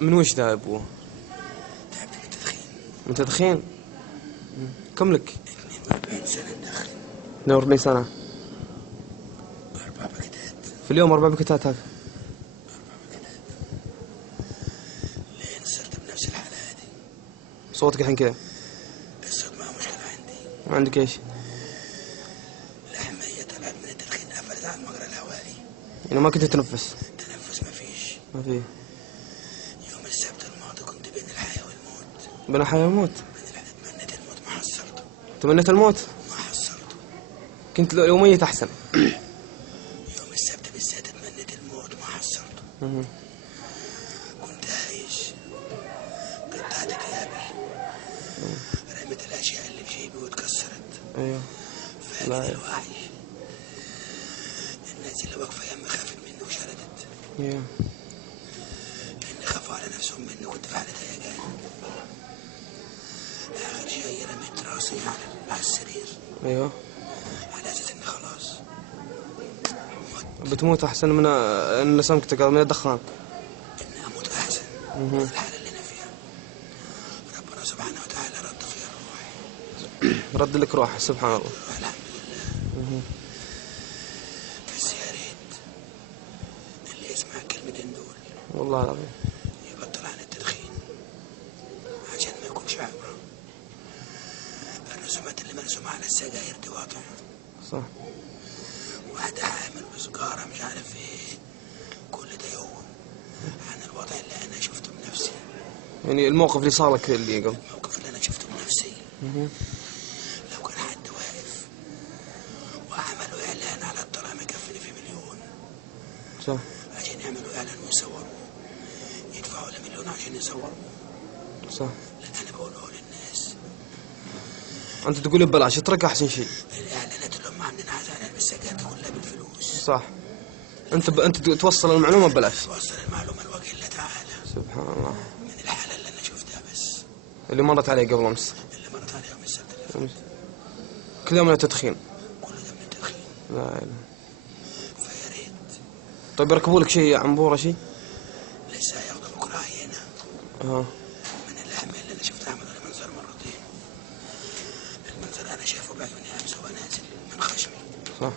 من وش ذا يا ابوه؟ تعبت من التدخين. من تدخين؟ كم لك؟ 42 سنة ندخن. 42 سنة. 4 باكيتات. في اليوم 4 باكيتات هذا. 4 باكيتات. لين صرت بنفس الحالة هذه. صوتك الحين كذا. الصوت ما هو مشكلة عندي. ما عندك ايش؟ الأهمية طلعت من التدخين قفلت على المجرى الهوائي. يعني ما كنت تتنفس؟ تنفس ما فيش. ما فيه. يوم السبت الماضي كنت بين الحياة والموت. بين الحياة والموت؟ تمنيت الموت ما حصلته. تمنيت الموت؟ ما حصلته. كنت لو ميت أحسن. يوم السبت بالذات تمنيت الموت ما حصلته. كنت عايش. قطعت ثيابي. رميت الأشياء اللي في جيبي واتكسرت. ايوه. فاقد الوعي. الناس اللي واقفة يمي خافت مني وشردت. ايوه. لأن خافوا على نفسهم مني كنت في حالة هيجان. آخر شيء رميت راسي على السرير. ايوه. على أساس إني خلاص بتموت أحسن من إن سمكتك من الدخان. إني أموت أحسن من الحالة اللي أنا فيها. ربنا سبحانه وتعالى رد فيها روحي. رد لك روح سبحان الله. الحمد لله. بس يا ريت اللي يسمع الكلمتين دول والله العظيم يبطل عن التدخين عشان ما يكونش عبرة. الرسومات اللي مرسومة على السجاير دي واضحة. صح. واحدة حامل وسجارة مش عارف ايه. كل ده يوم عن الوضع اللي أنا شفته بنفسي. يعني الموقف اللي صار لك اللي قبل. الموقف اللي أنا شفته بنفسي. لو كان حد واقف وعملوا إعلان على الطريق مكفني في مليون. صح. عشان يعملوا إعلان ويصوروا يدفعوا له مليون عشان يصوروا. صح. لا أنا بقوله للناس. أنت تقول ببلاش اترك أحسن شيء. الإعلانات اللي هم عاملينها على بالسجاير كلها بالفلوس. صح. أنت توصل المعلومة ببلاش. توصل المعلومة لوجه الله تعالى. سبحان الله. من الحالة اللي أنا شفتها بس. اللي مرت علي قبل أمس. اللي مرت عليها يوم السبت اللي فات. كل يوم من التدخين. كل ده من التدخين. لا إله. فيا ريت. طيب يركبوا لك شيء عنبورة شيء؟ لسه هياخدوا بكرة عينة. من الأهمية اللي أنا شفتها عملوا لي منظر مرتين. المنظر أنا شايفه بعيوني أمس وهو نازل من خشمي. صح.